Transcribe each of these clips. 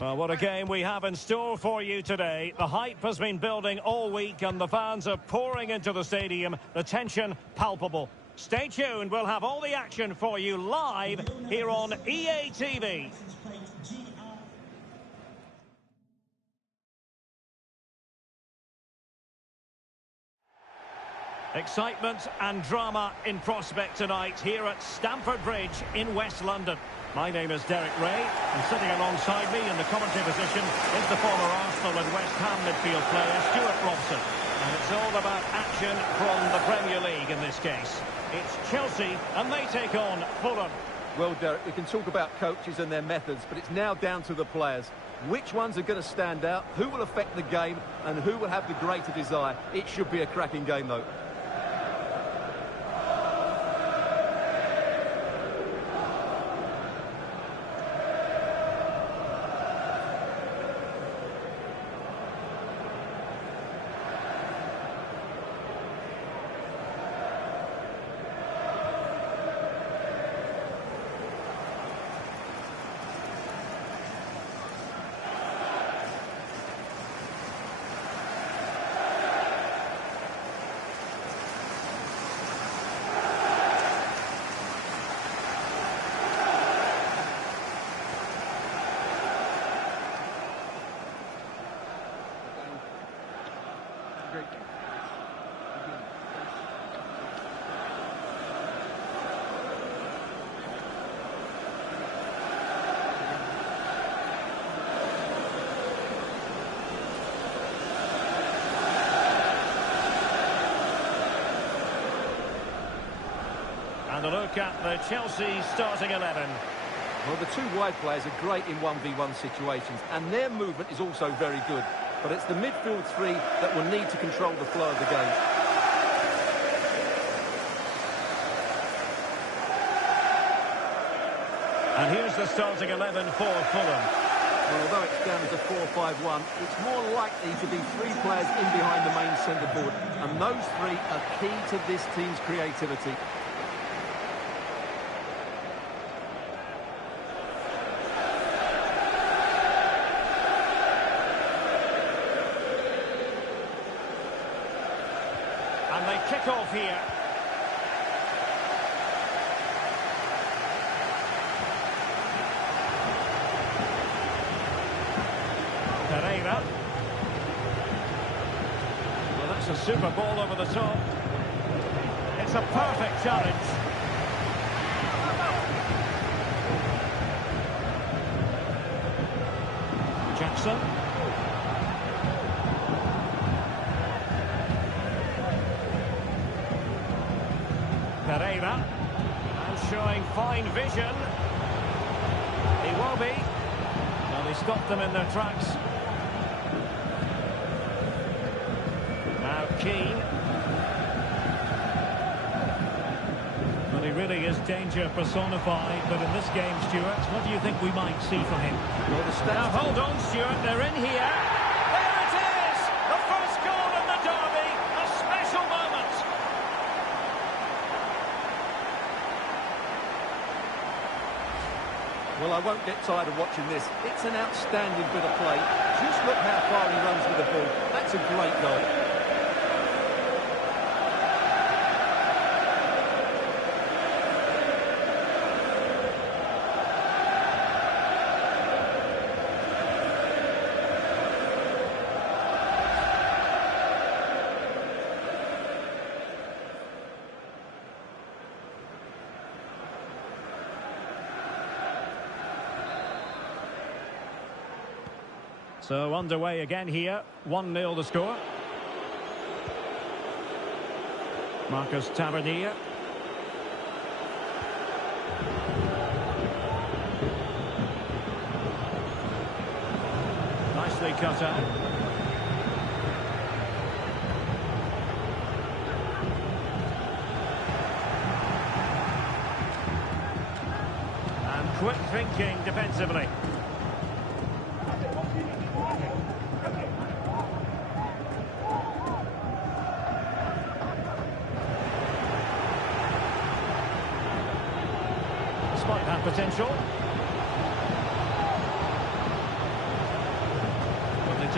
Well, what a game we have in store for you today. The hype has been building all week and the fans are pouring into the stadium. The tension palpable. Stay tuned. We'll have all the action for you live here on EA TV. Excitement and drama in prospect tonight here at Stamford Bridge in West London. My name is Derek Ray, and sitting alongside me in the commentary position is the former Arsenal and West Ham midfield player Stuart Robson. And it's all about action from the Premier League in this case. It's Chelsea, and they take on Fulham. Well, Derek, we can talk about coaches and their methods, but it's now down to the players. Which ones are going to stand out, who will affect the game, and who will have the greater desire? It should be a cracking game, though. And a look at the Chelsea starting 11. Well, the two wide players are great in 1v1 situations, and their movement is also very good. But it's the midfield three that will need to control the flow of the game. And here's the starting 11 for Fulham. Well, although it's down as a 4-5-1, it's more likely to be three players in behind the main centre forward. And those three are key to this team's creativity. And they kick off here. Pereira. Well, that's a super ball over the top. It's a perfect challenge. Jackson. Pereira, and showing fine vision. Iwobi, well, he stopped them in their tracks. Now Keane. Well, he really is danger personified, but in this game, Stuart, what do you think we might see from him? Well, the stats... Now hold on, Stuart, they're in here. There it is! The first goal in the derby, a special moment. Well, I won't get tired of watching this. It's an outstanding bit of play. Just look how far he runs with the ball. That's a great goal. So underway again here, 1-0 the score. Marcus Tavernier. Nicely cut out. And quick thinking defensively. Might have potential.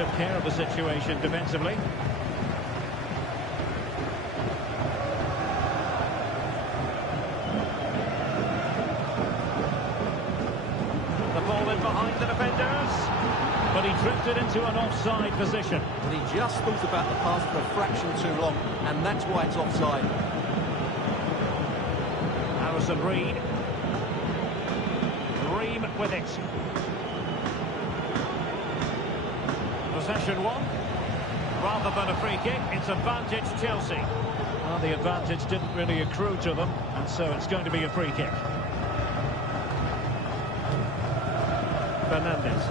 took care of the situation defensively. The ball in behind the defenders. But he drifted into an offside position. And he just thought about the pass for a fraction too long, and that's why it's offside. Harrison Reed. Ream with it. Possession one. Rather than a free kick, it's advantage Chelsea. Well, the advantage didn't really accrue to them, and so it's going to be a free kick. Fernandes.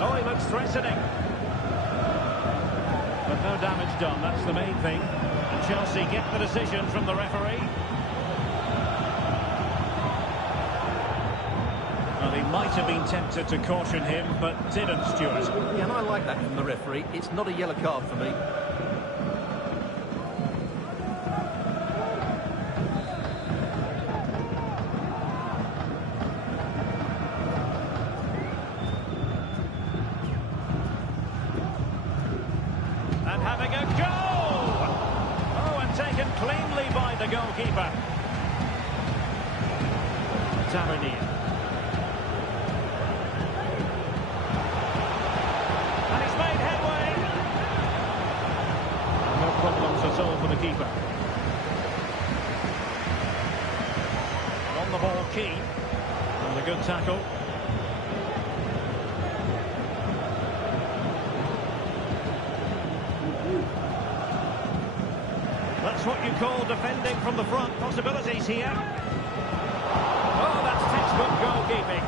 Oh, he looks threatening. But no damage done, that's the main thing. And Chelsea get the decision from the referee. Well, he might have been tempted to caution him, but didn't, Stuart. Yeah, and I like that from the referee. It's not a yellow card for me. And having a go! Oh, and taken cleanly by the goalkeeper. Tavernier. And he's made headway. No problems at all for the keeper. On the ball, Keane. And a good tackle. That's what you call defending from the front. Possibilities here. Oh, that's textbook goalkeeping.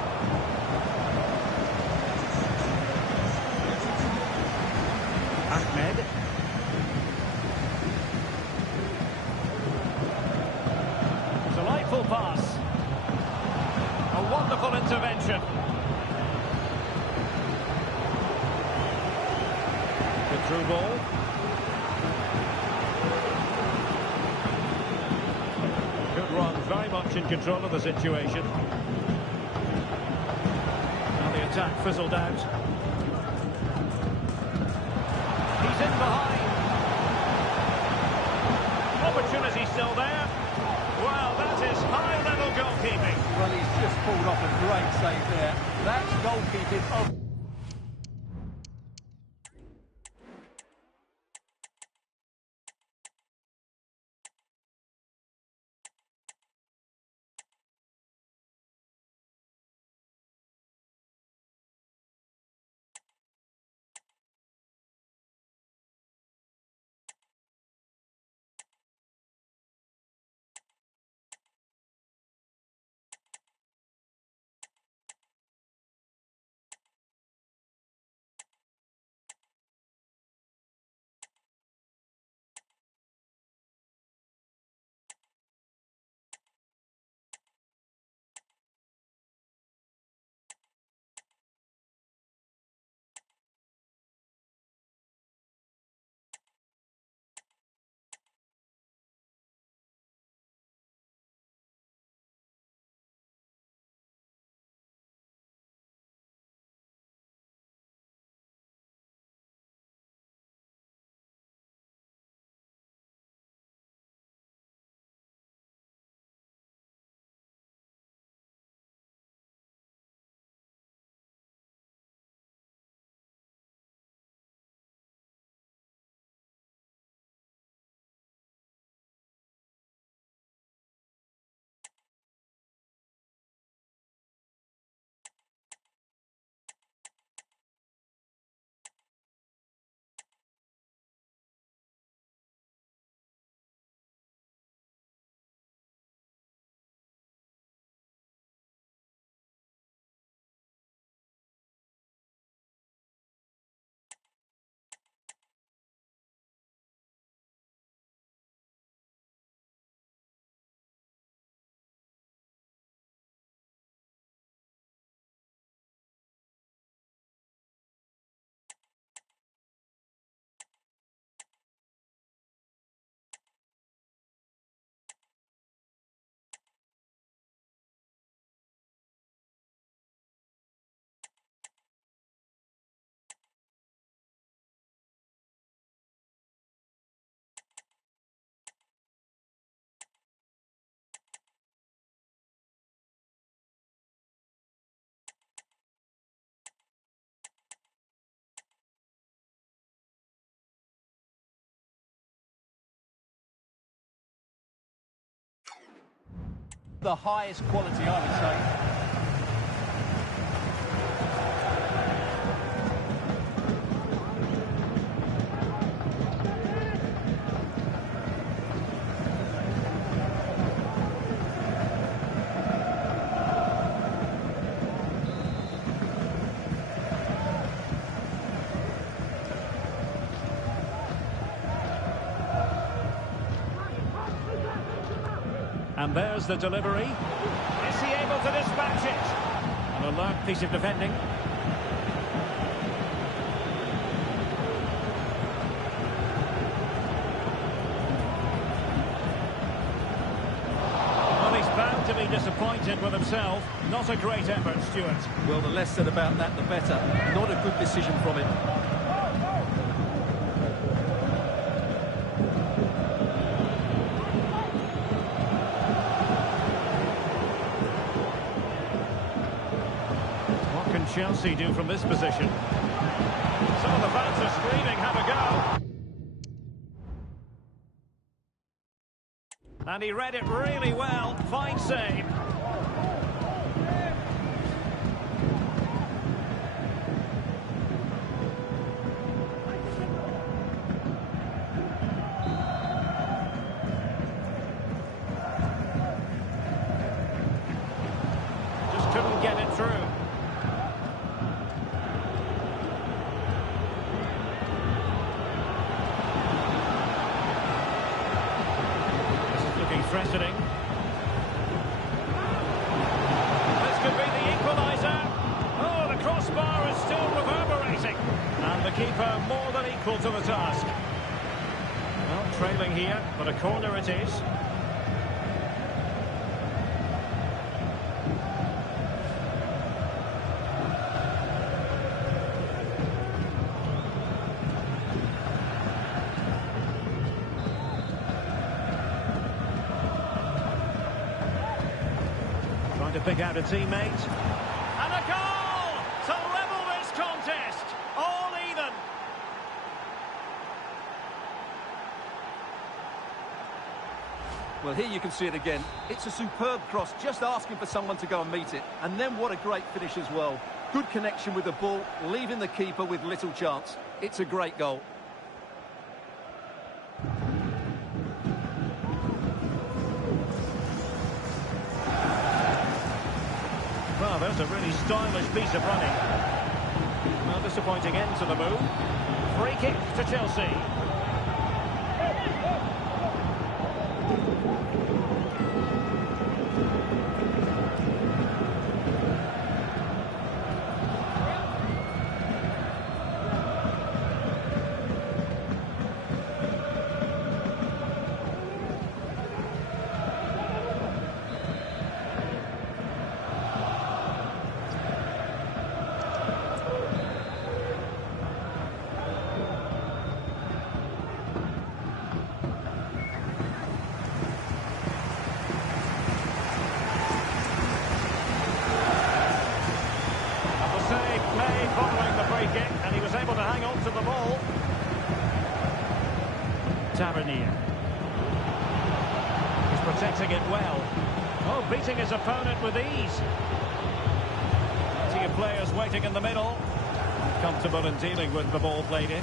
Ahmed. Delightful pass. A wonderful intervention. Good through ball. Run, very much in control of the situation. Now the attack fizzled out. He's in behind. Opportunity still there. Well, that is high-level goalkeeping. Well, he's just pulled off a great save there. That's goalkeeping of... The highest quality, I would say. And there's the delivery. Is he able to dispatch it? An alert piece of defending. Well, he's bound to be disappointed with himself. Not a great effort, Stuart. Well, the less said about that, the better. Not a good decision from him. Chelsea do from this position? Some of the fans are screaming, have a go. And he read it really well. Fine save. Just couldn't get it through. Threatening. This could be the equaliser. Oh, the crossbar is still reverberating. And the keeper more than equal to the task. Well, trailing here, but a corner it is. To pick out a teammate. And a goal to level this contest. All even. Well, here you can see it again. It's a superb cross, just asking for someone to go and meet it. And then what a great finish as well. Good connection with the ball, leaving the keeper with little chance. It's a great goal. Well, there's a really stylish piece of running. Well, disappointing end to the move. Free kick to Chelsea. Following the free kick, and he was able to hang on to the ball. Tavernier. He's protecting it well. Oh, beating his opponent with ease. Plenty of players waiting in the middle. Comfortable in dealing with the ball played in.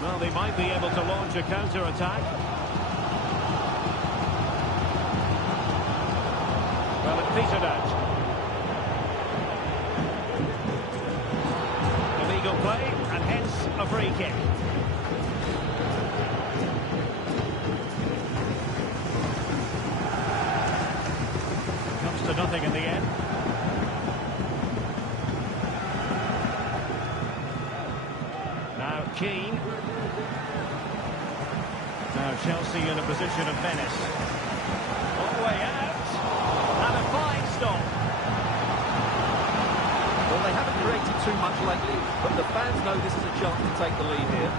Well, they might be able to launch a counter-attack. Well, it petered out. Play, and hence a free kick. Comes to nothing in the end. Now Keane. Now Chelsea in a position of menace. All the way out. And a fine stop. Well, they haven't created too much lately, but the fans know this is a chance to take the lead here.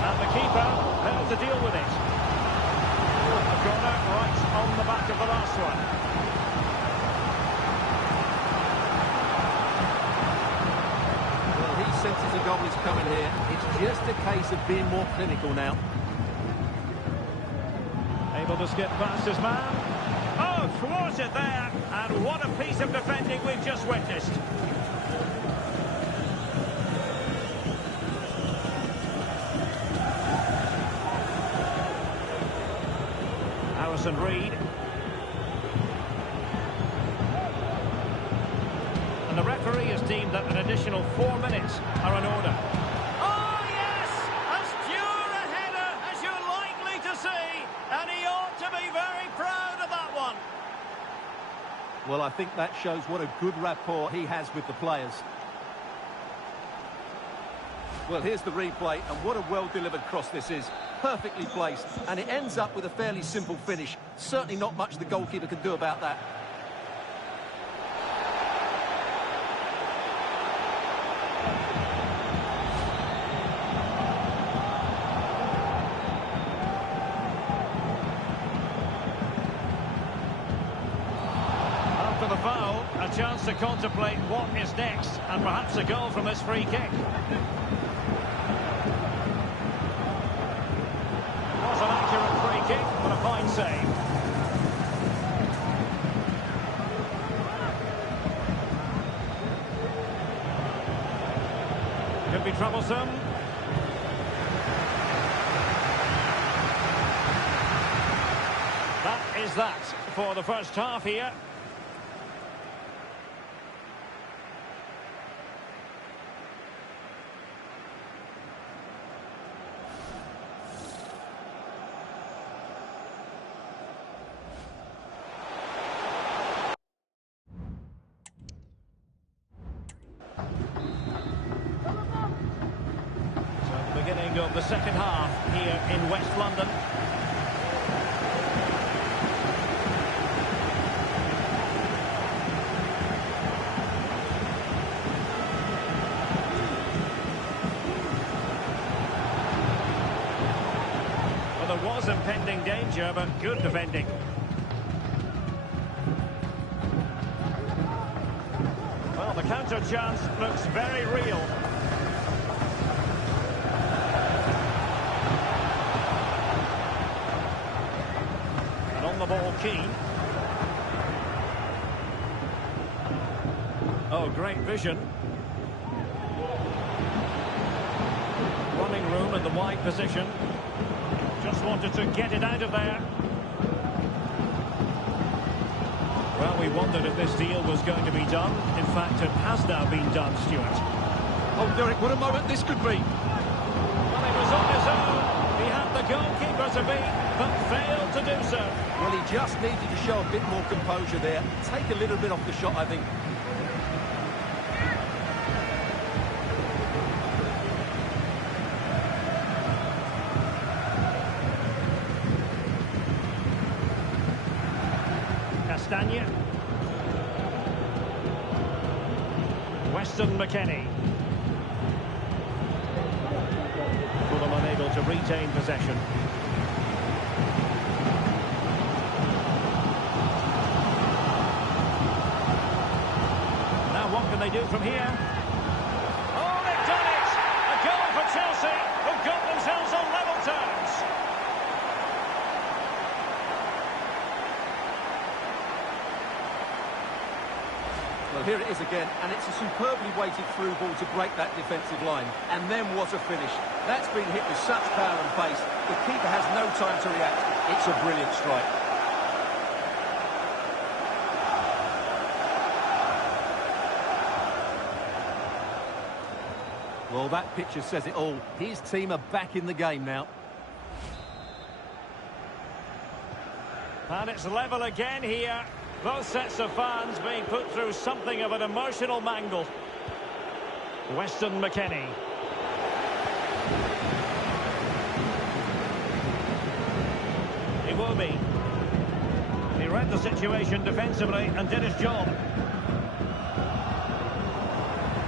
And the keeper failed to deal with it. A corner right on the back of the last one. goal is coming here. It's just a case of being more clinical now. Able to skip past his man. Oh, thwarted there. And what a piece of defending we've just witnessed. Harrison Reed. And the referee has deemed that an additional 4 minutes are in order. Oh, yes! As pure a header as you're likely to see. And he ought to be very proud of that one. Well, I think that shows what a good rapport he has with the players. Well, here's the replay, and what a well-delivered cross this is. Perfectly placed, and it ends up with a fairly simple finish. Certainly not much the goalkeeper can do about that. After the foul, a chance to contemplate what is next, and perhaps a goal from this free kick. Was an accurate free kick, but a fine save. Could be troublesome. That is that for the first half here. Beginning of the second half here in West London. Well, there was impending danger, but good defending. Well, the counter chance looks very real. The ball, Keane. Oh, great vision. Running room in the wide position. Just wanted to get it out of there. Well, we wondered if this deal was going to be done. In fact, it has now been done, Stuart. Oh, Derek, what a moment this could be. Well, he was on his own. He had the goalkeeper to beat, but failed to do so. Well, he just needed to show a bit more composure there. Take a little bit off the shot, I think. Castagne. Weston McKennie. Fulham unable to retain possession. What can they do from here? Oh, they've done it! A goal for Chelsea, who've got themselves on level terms. Well, here it is again, and it's a superbly weighted through ball to break that defensive line. And then what a finish. That's been hit with such power and pace. The keeper has no time to react. It's a brilliant strike. Well, that picture says it all. His team are back in the game now. And it's level again here. Both sets of fans being put through something of an emotional mangle. Weston McKennie. Iwobi. He read the situation defensively and did his job.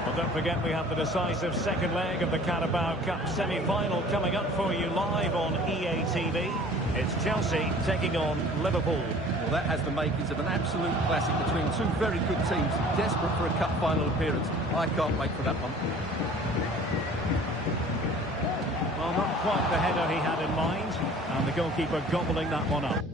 Well, don't forget we have the decisive second leg of the Carabao Cup semi-final coming up for you live on EA TV. It's Chelsea taking on Liverpool. Well, that has the makings of an absolute classic between two very good teams, desperate for a cup final appearance. I can't wait for that one. Not quite the header he had in mind, and the goalkeeper gobbling that one up.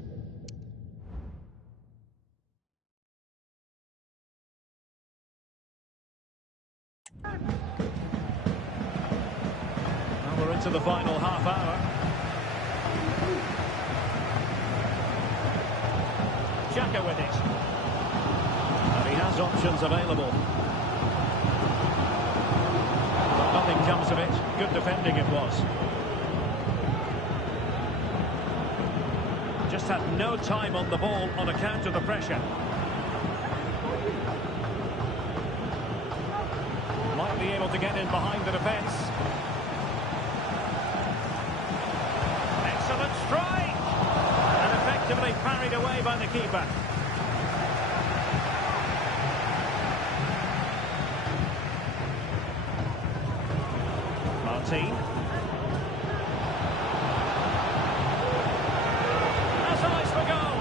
Well, we're into the final half hour. Xhaka with it. And he has options available. But nothing comes of it. Good defending it was. Just had no time on the ball on account of the pressure. Might be able to get in behind the defence. Excellent strike! And effectively parried away by the keeper. Martin. That's eyes for goal.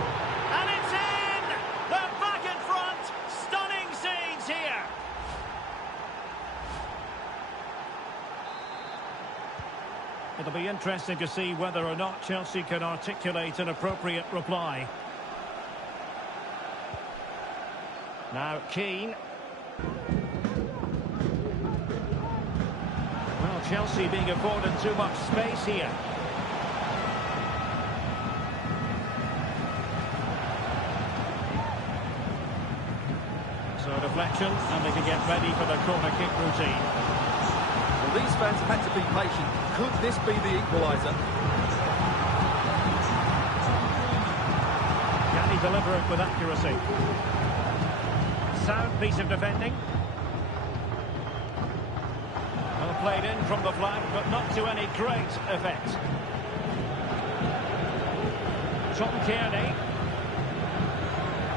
And it's in! They're back in front. Stunning scenes here. It'll be interesting to see whether or not Chelsea can articulate an appropriate reply. Now Keane. Well, Chelsea being afforded too much space here. So deflection, and they can get ready for the corner kick routine. Well, these fans have had to be patient. Could this be the equaliser? Can he deliver it with accuracy? Sound piece of defending. Well played in from the flank, but not to any great effect. Tom Kearney.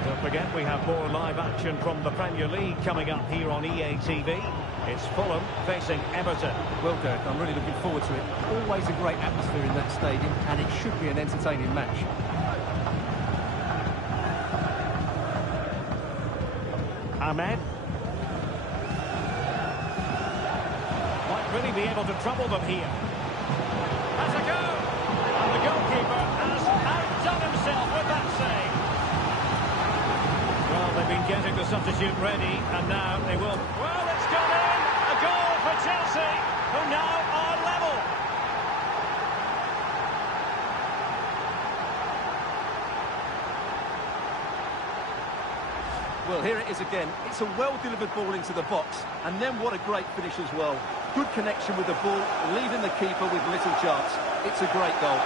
Don't forget, we have more live action from the Premier League coming up here on EA TV. It's Fulham facing Everton. Well, Derek, I'm really looking forward to it. Always a great atmosphere in that stadium, and it should be an entertaining match. Ahmed. Might really be able to trouble them here. Has a go! And the goalkeeper has outdone himself with that save. Well, they've been getting the substitute ready, and now they will... Well, it's gone in! A goal for Chelsea, who now are level. Well, here it is again. It's a well-delivered ball into the box, and then what a great finish as well. Good connection with the ball, leaving the keeper with little chance. It's a great goal.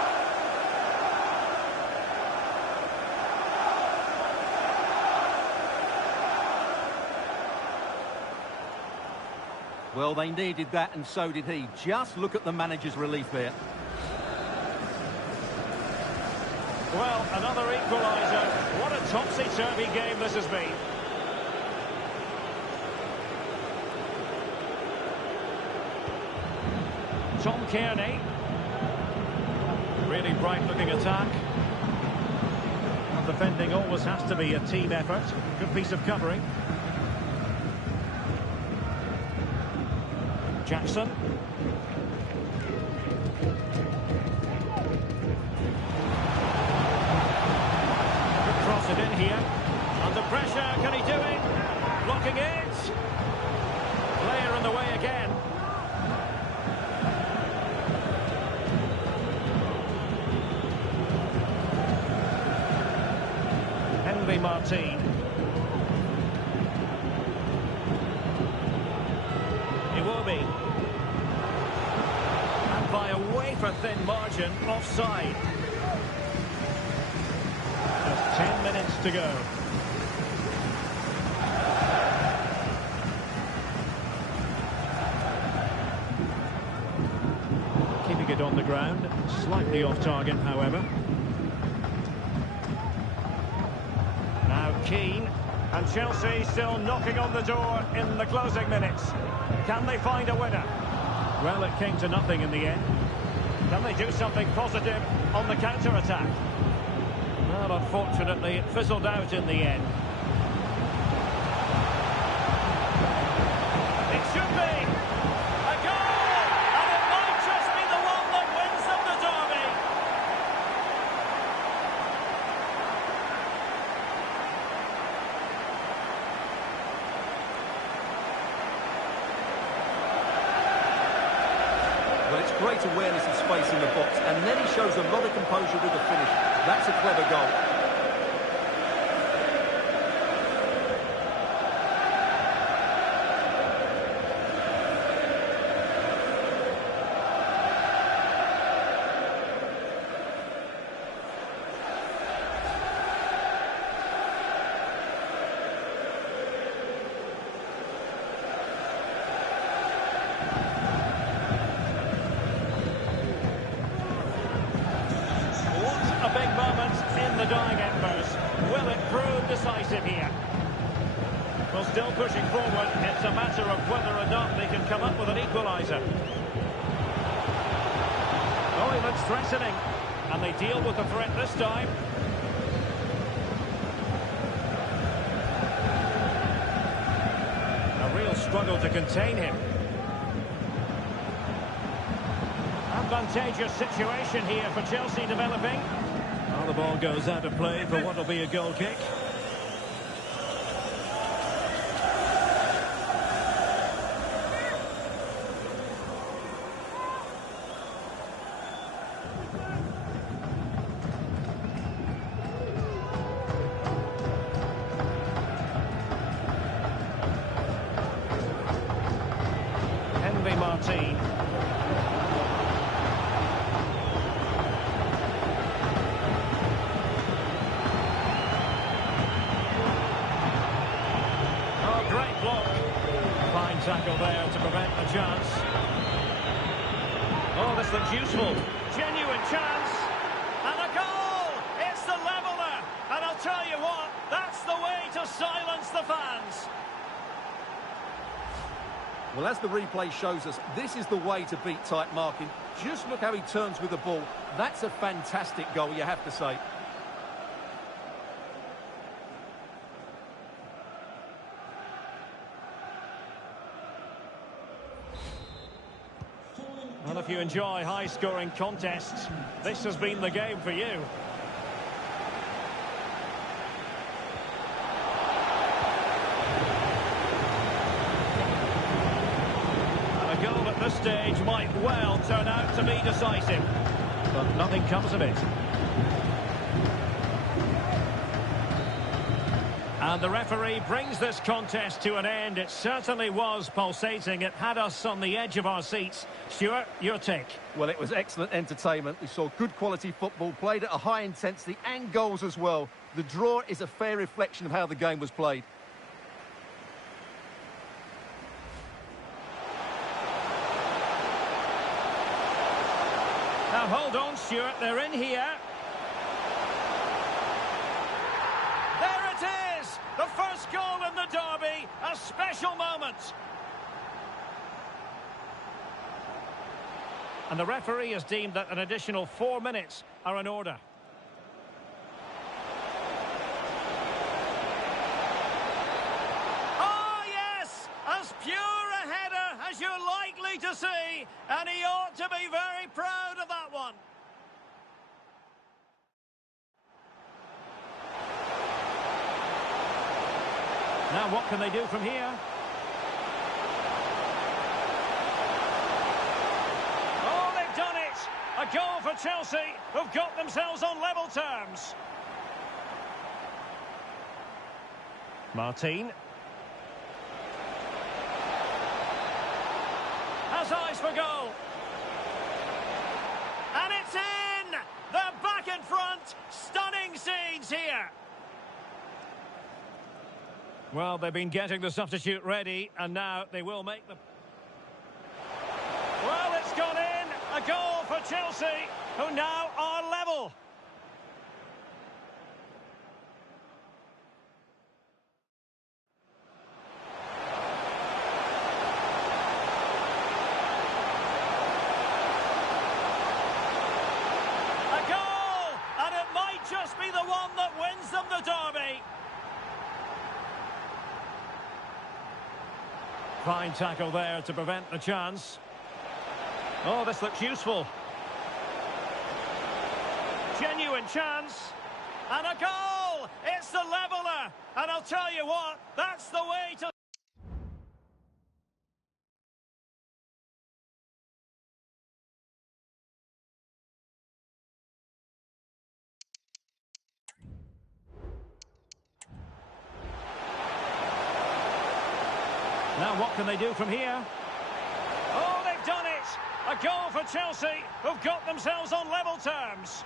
Well, they needed that, and so did he. Just look at the manager's relief there. Well, another equaliser. What a topsy-turvy game this has been. Tom Kearney. Really bright-looking attack. And defending always has to be a team effort. Good piece of covering. Jackson. Could cross it in here. Under pressure, can he do it? Blocking it. Player in the way again. Henry Martin. Iwobi. And by a wafer-thin margin, offside. Just 10 minutes to go. Keeping it on the ground, slightly off target, however. Now Keane, and Chelsea still knocking on the door in the closing minutes. Can they find a winner? Well, it came to nothing in the end. Can they do something positive on the counter-attack? Well, unfortunately, it fizzled out in the end. It should be a goal! And it might just be the one that great awareness of space in the box, and then he shows a lot of composure with the finish. That's a clever goal. The dying embers. Will it prove decisive here? Well, still pushing forward. It's a matter of whether or not they can come up with an equaliser. Oh, he looks threatening. And they deal with the threat this time. A real struggle to contain him. Advantageous situation here for Chelsea developing. Well, the ball goes out of play for what will be a goal kick. Henry Martin. Great block. Fine tackle there to prevent a chance. Oh, this looks useful. Genuine chance. And a goal! It's the leveller. And I'll tell you what, that's the way to silence the fans. Well, as the replay shows us, this is the way to beat tight marking. Just look how he turns with the ball. That's a fantastic goal, you have to say. Well, if you enjoy high-scoring contests, this has been the game for you. And a goal at this stage might well turn out to be decisive, but nothing comes of it. And the referee brings this contest to an end. It certainly was pulsating. It had us on the edge of our seats. Stuart, your take? Well, it was excellent entertainment. We saw good quality football, played at a high intensity and goals as well. The draw is a fair reflection of how the game was played. Now hold on, Stuart, they're in here. There it is! The first goal in the derby, a special moment. And the referee has deemed that an additional 4 minutes are in order. Oh, yes! As pure a header as you're likely to see, and he ought to be very proud of that one. Now what can they do from here? Oh, they've done it! A goal for Chelsea, who've got themselves on level terms. Martin. Has eyes for goal. And it's in! They're back in front. Stunning scenes here. Well, they've been getting the substitute ready, and now they will make the... Well, it's gone in. A goal for Chelsea, who now are level. A goal! And it might just be the one that wins them the derby. Fine tackle there to prevent the chance. Oh, this looks useful. Genuine chance. And a goal! It's the leveller. And I'll tell you what, that's the way to... Now what can they do from here? Oh, they've done it! A goal for Chelsea, who've got themselves on level terms.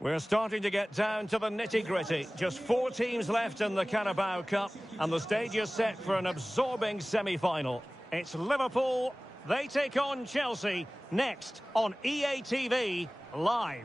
We're starting to get down to the nitty-gritty. Just 4 teams left in the Carabao Cup, and the stage is set for an absorbing semi-final. It's Liverpool. They take on Chelsea next on EA TV Live.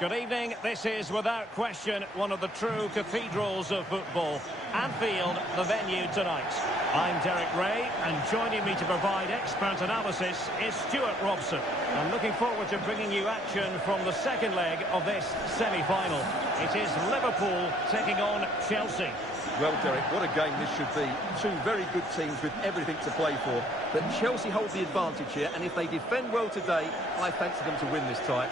Good evening. This is, without question, one of the true cathedrals of football. Anfield, the venue tonight. I'm Derek Ray, and joining me to provide expert analysis is Stuart Robson. I'm looking forward to bringing you action from the second leg of this semi-final. It is Liverpool taking on Chelsea. Well, Derek, what a game this should be. Two very good teams with everything to play for. But Chelsea hold the advantage here, and if they defend well today, I fancy them to win this tie.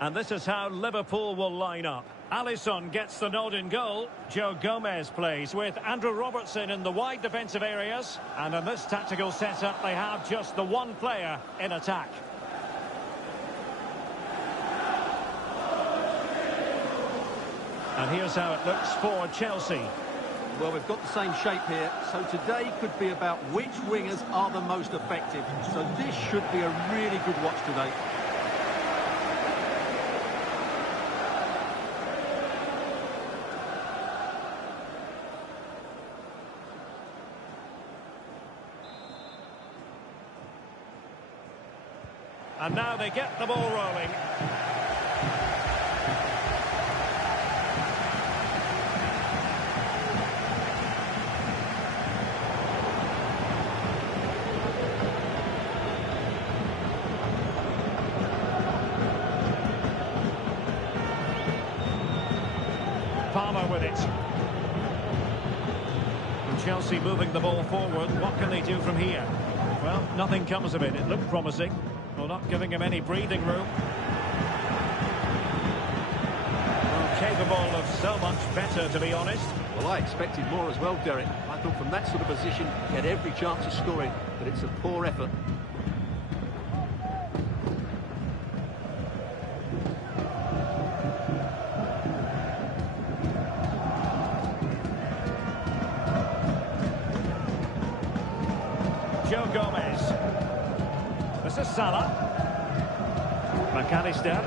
And this is how Liverpool will line up. Alisson gets the nod in goal. Joe Gomez plays with Andrew Robertson in the wide defensive areas. And in this tactical setup, they have just the one player in attack. And here's how it looks for Chelsea. Well, we've got the same shape here, so today could be about which wingers are the most effective. So this should be a really good watch today. And now they get the ball rolling. Palmer with it. And Chelsea moving the ball forward. What can they do from here? Well, nothing comes of it. It looked promising. Well, not giving him any breathing room. Well, capable of so much better, to be honest. Well, I expected more as well, Derek. I thought from that sort of position, he had every chance of scoring, but it's a poor effort. Joe Gomez. This is Salah. McAllister.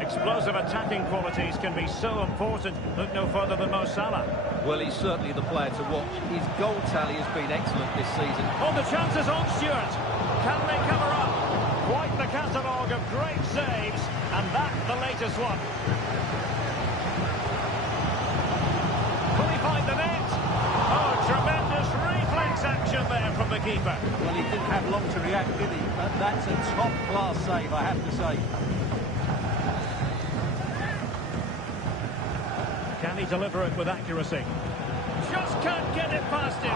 Explosive attacking qualities can be so important. Look no further than Mo Salah. Well, he's certainly the player to watch. His goal tally has been excellent this season. Oh, the chance is on, Stuart. Can they cover up? Quite the catalogue of great saves, and that the latest one. Will he find the net? Oh, tremendous reflex action there from the keeper. Well, he didn't have long to react, did he? But that's a top-class save, I have to say. Can he deliver it with accuracy? Just can't get it past him.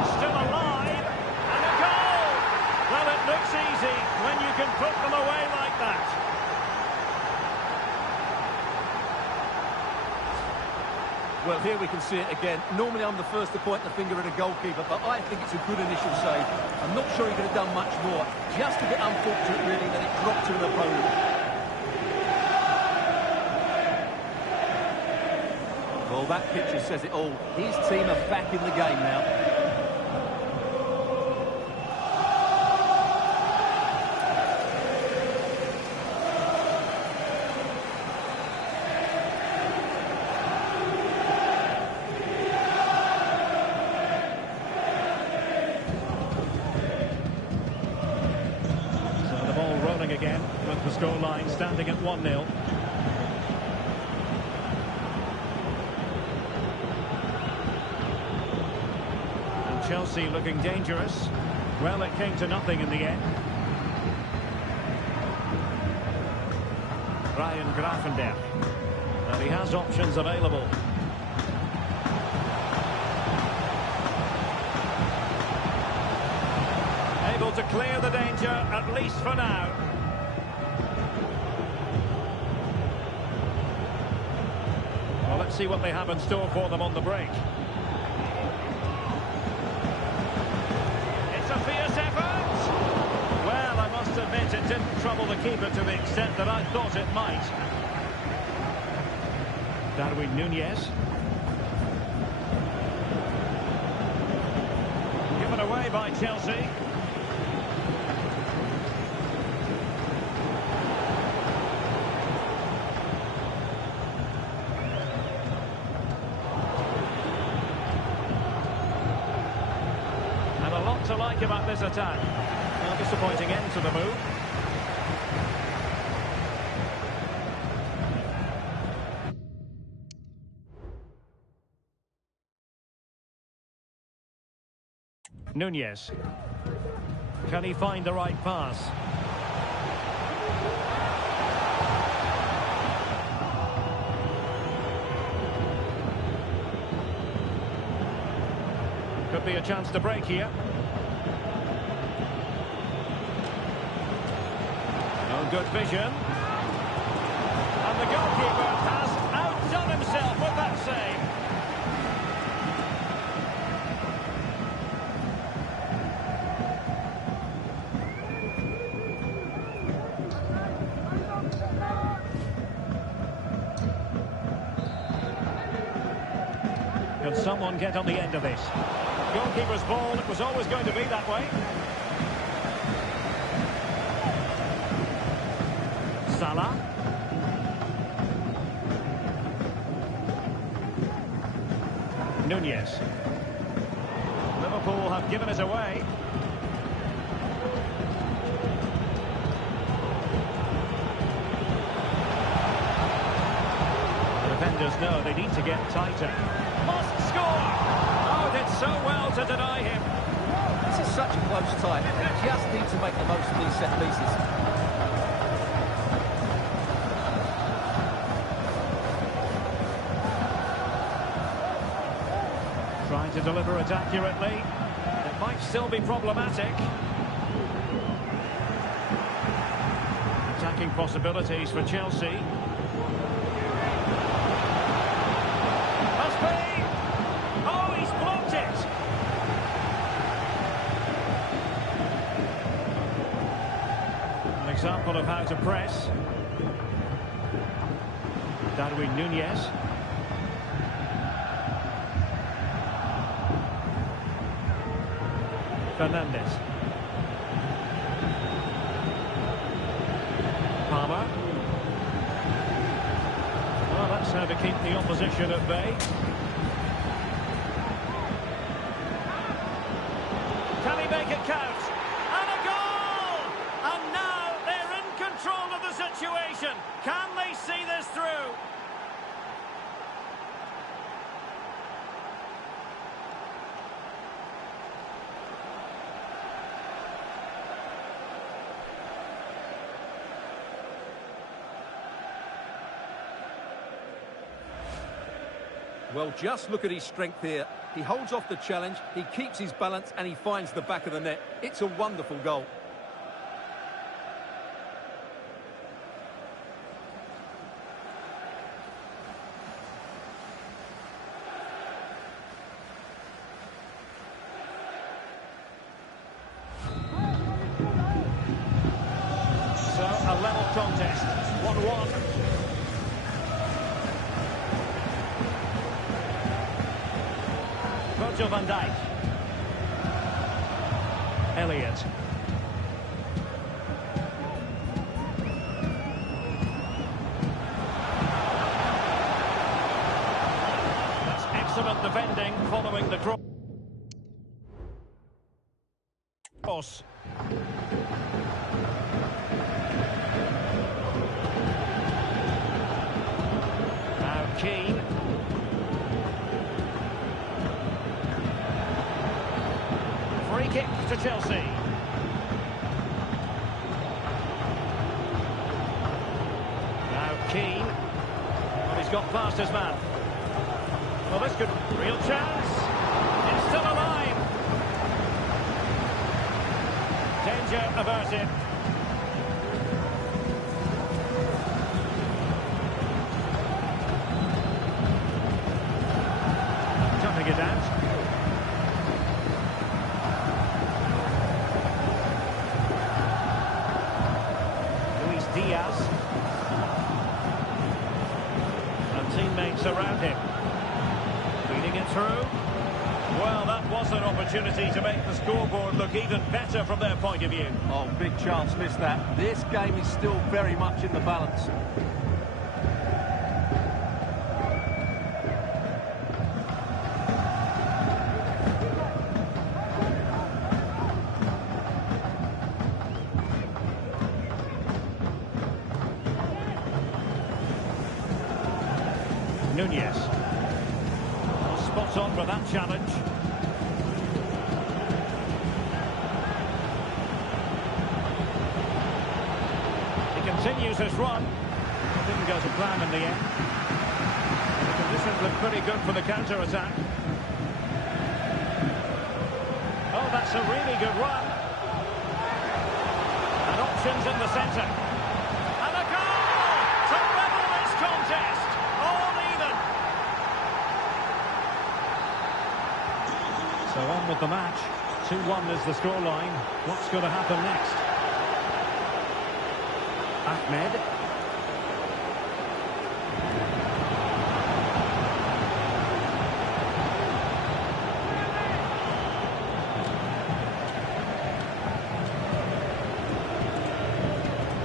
It's still alive. And a goal! Well, it looks easy when you can put them away like that. Well, here we can see it again. Normally I'm the first to point the finger at a goalkeeper, but I think it's a good initial save. I'm not sure he could have done much more. Just a bit unfortunate, really, that it dropped to an opponent. Well, that picture says it all. His team are back in the game now. scoreline standing at 1-0. And Chelsea looking dangerous. Well, it came to nothing in the end. Ryan Gravenberch. And he has options available. Able to clear the danger, at least for now. Well, let's see what they have in store for them on the break. It's a fierce effort! Well, I must admit it didn't trouble the keeper to the extent that I thought it might. Darwin Núñez. Given away by Chelsea. And a lot to like about this attack. A disappointing end to the move. Núñez. Can he find the right pass? Could be a chance to break here. No good vision. And the goalkeeper has outdone himself with that save. Can someone get on the end of this? Goalkeeper's ball, it was always going to be that way. Salah. Núñez. Liverpool have given it away. The defenders know they need to get tighter. Must score! Oh, did so well to deny him. This is such a close tie. They just need to make the most of these set pieces. Trying to deliver it accurately. It might still be problematic. Attacking possibilities for Chelsea. Must be! Oh, he's blocked it! An example of how to press. Darwin Núñez. Fernandes. Palmer. Well, that's how to keep the opposition at bay. Can he make it count? And a goal! And now they're in control of the situation. Can they see this through? Well, just look at his strength here. He holds off the challenge, he keeps his balance, and he finds the back of the net. It's a wonderful goal. So, a level contest, 1-1. Virgil van Dijk. Elliott. That's excellent defending following the cross. Keane. Free kick to Chelsea. Now Keane. Well, he's got past his man. Well, this could... Real chance. It's still alive. Danger averted. Toughing it out. Luis Diaz. And teammates around him. Feeding it through. Well, that was an opportunity to make the scoreboard look even better from their point of view. Oh, big chance missed that. This game is still very much in the balance. Nunez. Spot on for that challenge. He continues his run. Didn't go to plan in the end. The conditions look pretty good for the counter-attack. Oh, that's a really good run. And options in the centre. And a goal to level this contest. All even. So on with the match. 2-1 is the scoreline. What's going to happen next? Ahmed.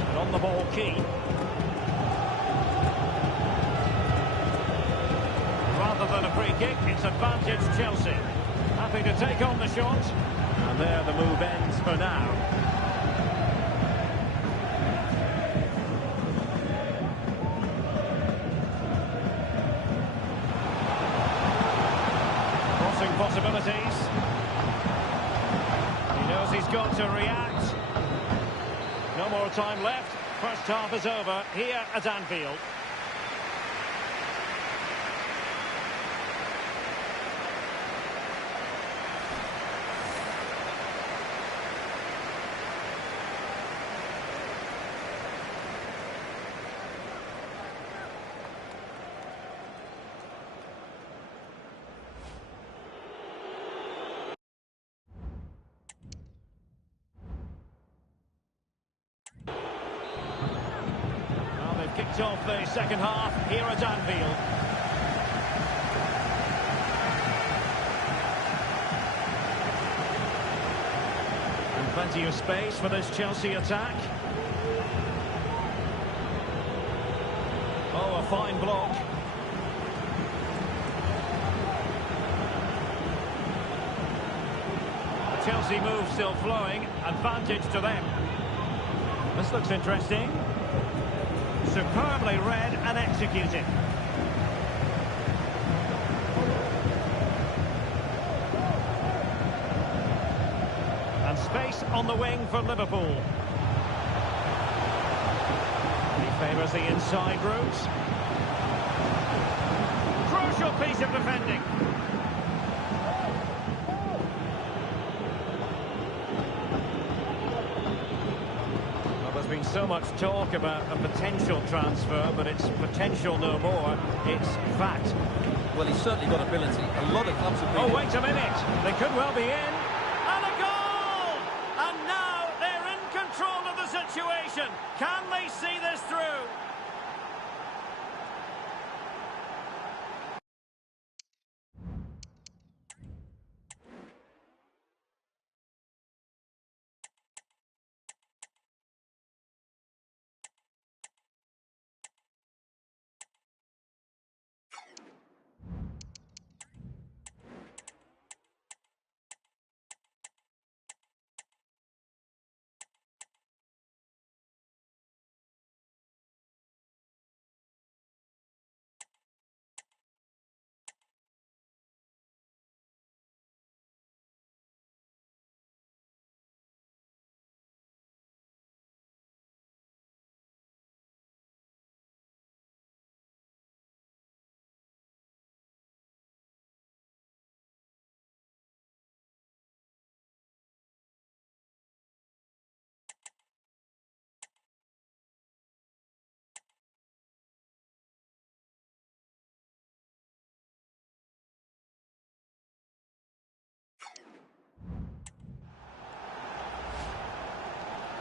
And on the ball, Keane. Rather than a free kick, it's advantage Chelsea. Happy to take on the shot. And there the move ends for now. Crossing possibilities. He knows he's got to react. No more time left. First half is over here at Anfield. Kicked off the second half here at Anfield. And plenty of space for this Chelsea attack. Oh, a fine block. The Chelsea move still flowing. Advantage to them. This looks interesting. Superbly read and executed. And space on the wing for Liverpool. He favours the inside route. Crucial piece of defending. Been so much talk about a potential transfer, but it's potential no more. It's fact. Well, he's certainly got ability. A lot of clubs have been... Oh, wait a minute. They could well be in. And a goal! And now they're in control of the situation. Can they see this through?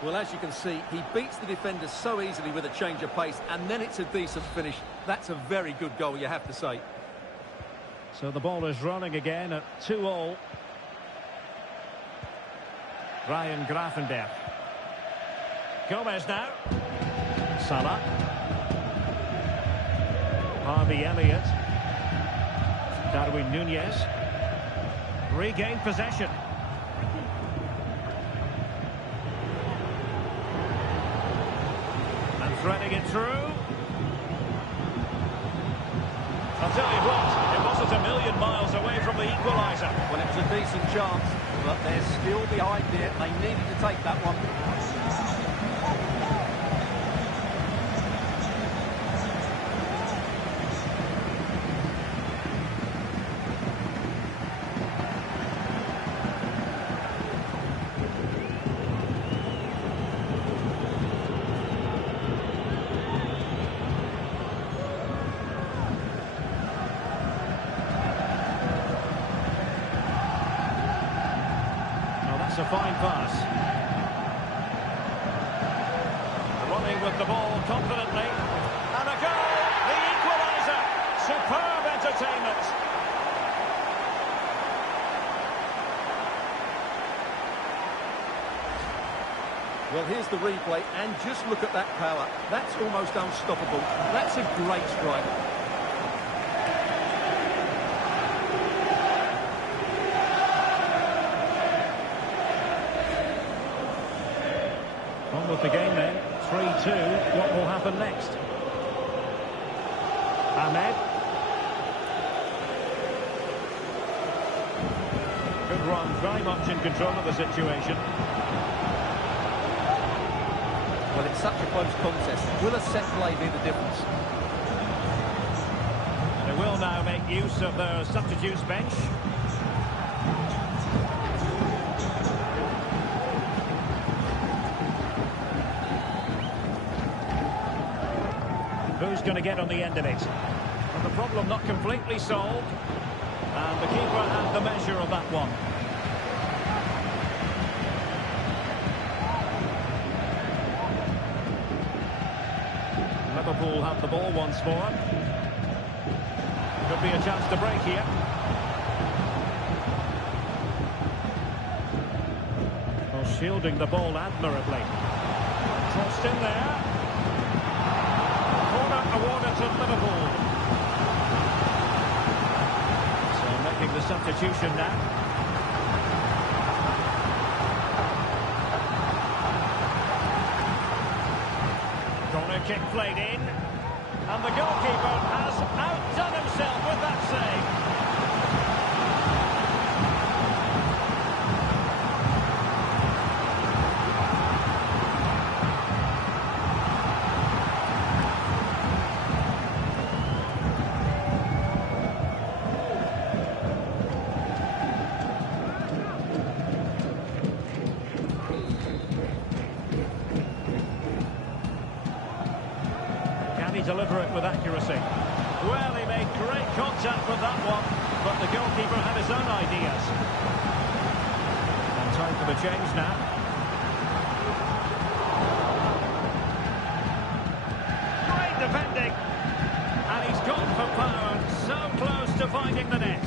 Well, as you can see, he beats the defender so easily with a change of pace, and then it's a decent finish. That's a very good goal, you have to say. So the ball is rolling again at 2-2. Ryan Gravenberch. Gomez now. Salah. Harvey Elliott. Darwin Nunez. Regained possession. And threading it through. I'll tell you what, it wasn't a million miles away from the equaliser. Well, it was a decent chance, but they're still behind it. They needed to take that one. A fine pass. Running with the ball confidently. And a goal! The equaliser! Superb entertainment! Well, here's the replay, and just look at that power. That's almost unstoppable. That's a great strike. On with the game then, 3-2. What will happen next? Ahmed. Good run, very much in control of the situation. Well, it's such a close contest. Will a set play be the difference? They will now make use of their substitutes bench. Who's going to get on the end of it? But the problem not completely solved. And the keeper had the measure of that one. Liverpool have the ball once more. Could be a chance to break here. Well, shielding the ball admirably. Crossed in there. Awarded to Liverpool. So making the substitution now. Corner kick played in. And the goalkeeper has outdone himself with that save. Deliver it with accuracy. Well, he made great contact with that one, but the goalkeeper had his own ideas. And time for the change now. Great defending. And he's gone for power, so close to finding the net.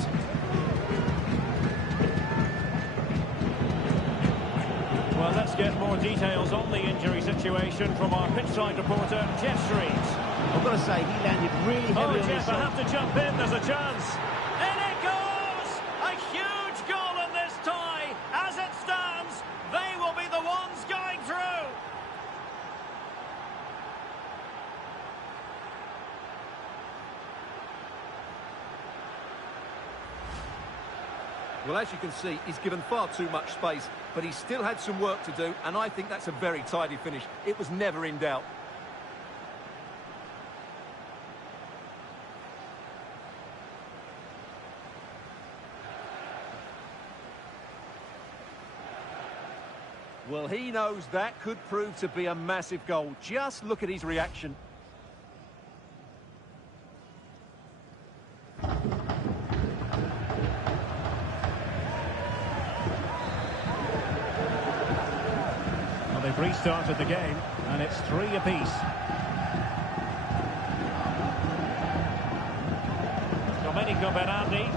Well, let's get more details on the injury situation from our pitchside reporter, Jeff Shreves. I've got to say, he landed really heavily on his Jeff, I have to jump in, there's a chance. In it goes! A huge goal in this tie. As it stands, they will be the ones going through. Well, as you can see, he's given far too much space, but he still had some work to do, and I think that's a very tidy finish. It was never in doubt. Well, he knows that could prove to be a massive goal. Just look at his reaction. Well, they've Restarted the game, and it's 3 apiece. Domenico Berardi.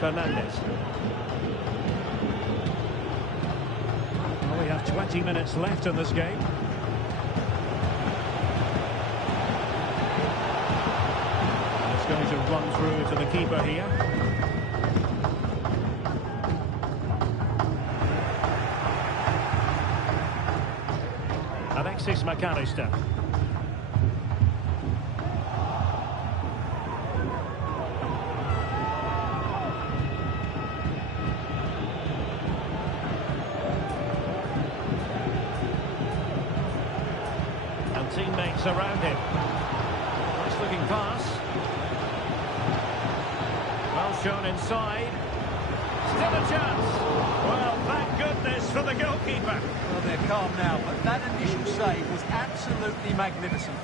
Fernandes. Well, we have 20 minutes left in this game. And it's going to run through to the keeper here. Alexis McAllister. And teammates around him. Nice looking pass. Well shown inside. Still a chance. Well, thank goodness for the goalkeeper. Well, they're calm now, but that initial save was absolutely magnificent.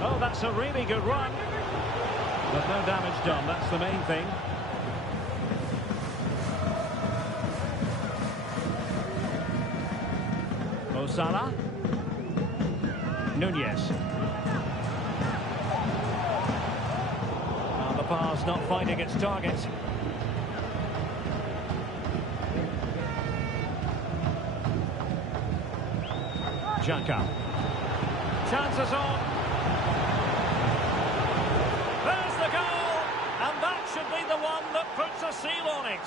Oh, that's a really good run. But no damage done, that's the main thing. Mo Salah. Nunez. The pass not finding its target. Xhaka. Chances on. There's the goal! And that should be the one that puts a seal on it.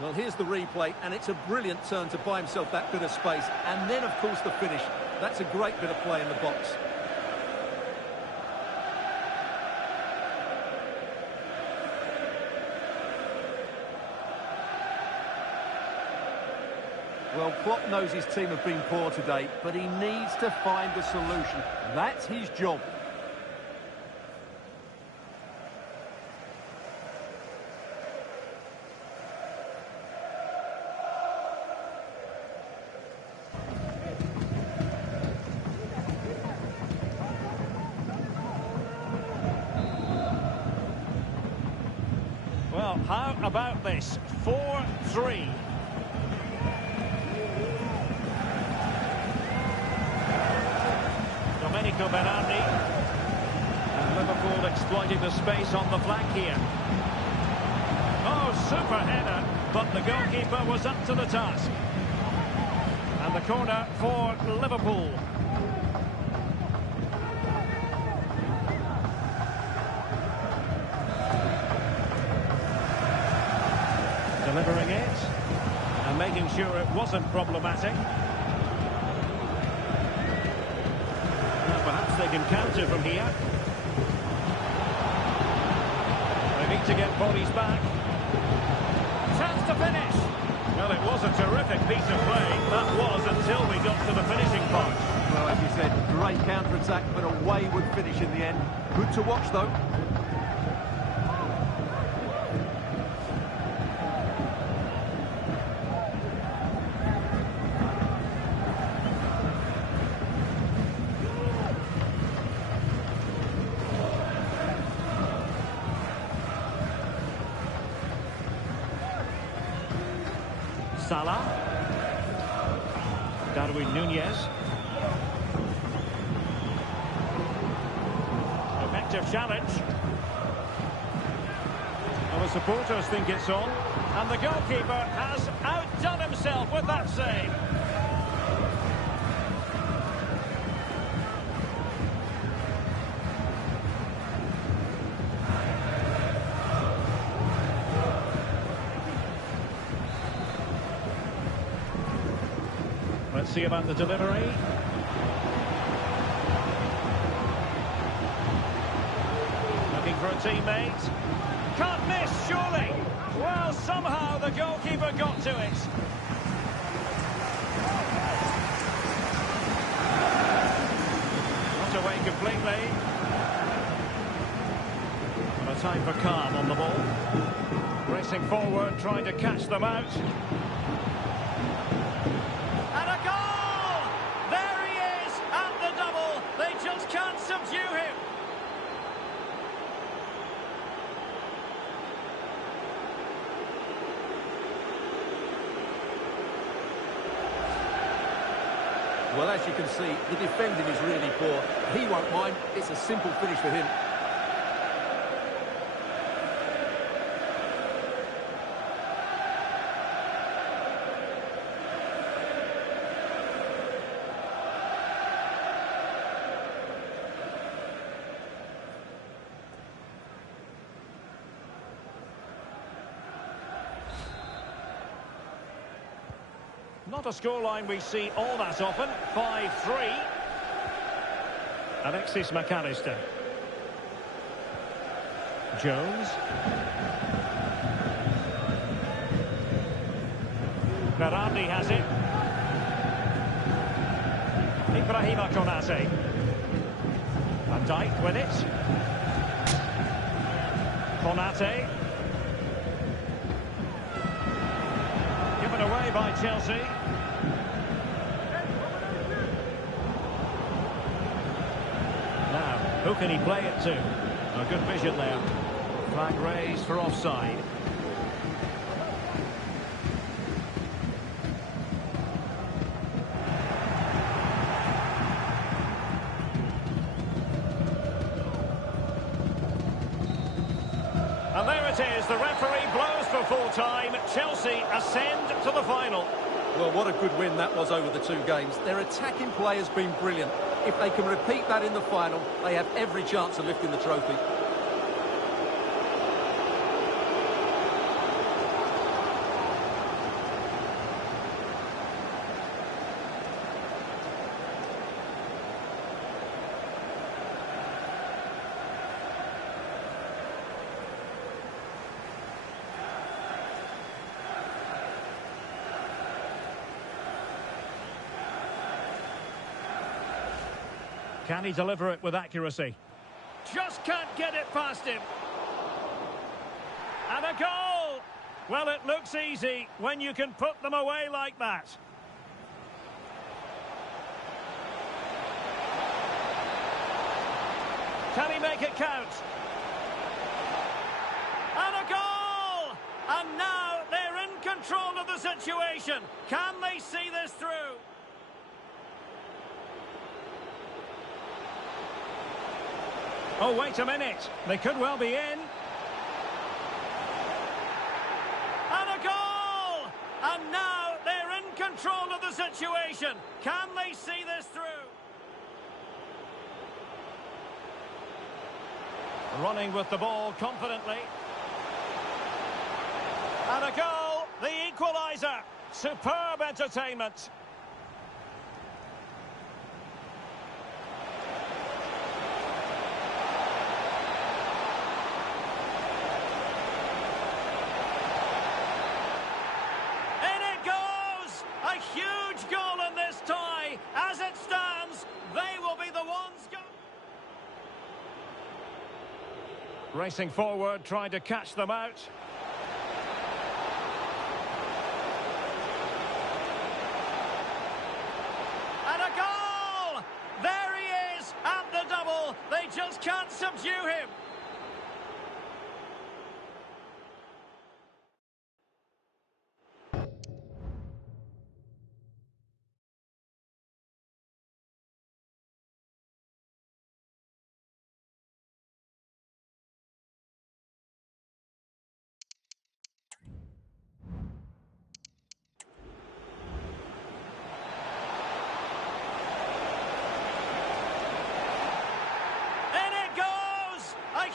Well, here's the replay, and it's a brilliant turn to buy himself that bit of space. And then, of course, the finish. That's a great bit of play in the box. Well, Klopp knows his team have been poor today, but he needs to find a solution. That's his job. Well, how about this? 4-3. Domenico Berardi. And Liverpool exploiting the space on the flank here. Oh, super header, but the goalkeeper was up to the task. And the corner for Liverpool. Delivering it, and making sure it wasn't problematic. Well, perhaps they can counter from here. They need to get bodies back. Chance to finish. Well, it was a terrific piece of play. That was until we got to the finishing part. Well, as you said, great counter-attack, but a wayward finish in the end. Good to watch, though. Salah. Darwin Nunez. Effective challenge. Well, the supporters think it's on. And the goalkeeper has outdone himself with that save. Let's see about the delivery. Looking for a teammate. Can't miss, surely. Well, somehow the goalkeeper got to it. Not away completely. And a time for calm on the ball. Racing forward, trying to catch them out. Well, as you can see, the defending is really poor. He won't mind. It's a simple finish for him. Not a scoreline we see all that often. 5-3. Alexis McAllister. Jones. Berardi has it. Ibrahima Konate. Van Dijk with it. Konate. Given away by Chelsea. Now, who can he play it to? A good vision there. Flag raised for offside. And there it is. The referee blows for full time. Chelsea ascend to the final. Well, what a good win that was over the two games. Their attacking play has been brilliant. If they can repeat that in the final, they have every chance of lifting the trophy. Can he deliver it with accuracy? Just can't get it past him. And a goal! Well, it looks easy when you can put them away like that. Can he make it count? And a goal! And now they're in control of the situation. Can they see this through? Oh, wait a minute. They could well be in. And a goal! And now they're in control of the situation. Can they see this through? Running with the ball confidently. And a goal! The equaliser. Superb entertainment. A huge goal in this tie. As it stands, they will be the ones go. Racing forward, trying to catch them out. And a goal! There he is at the double. They just can't subdue him. A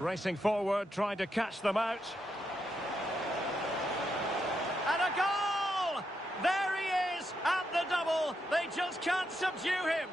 Racing forward, trying to catch them out. And a goal! There he is at the double. They just can't subdue him.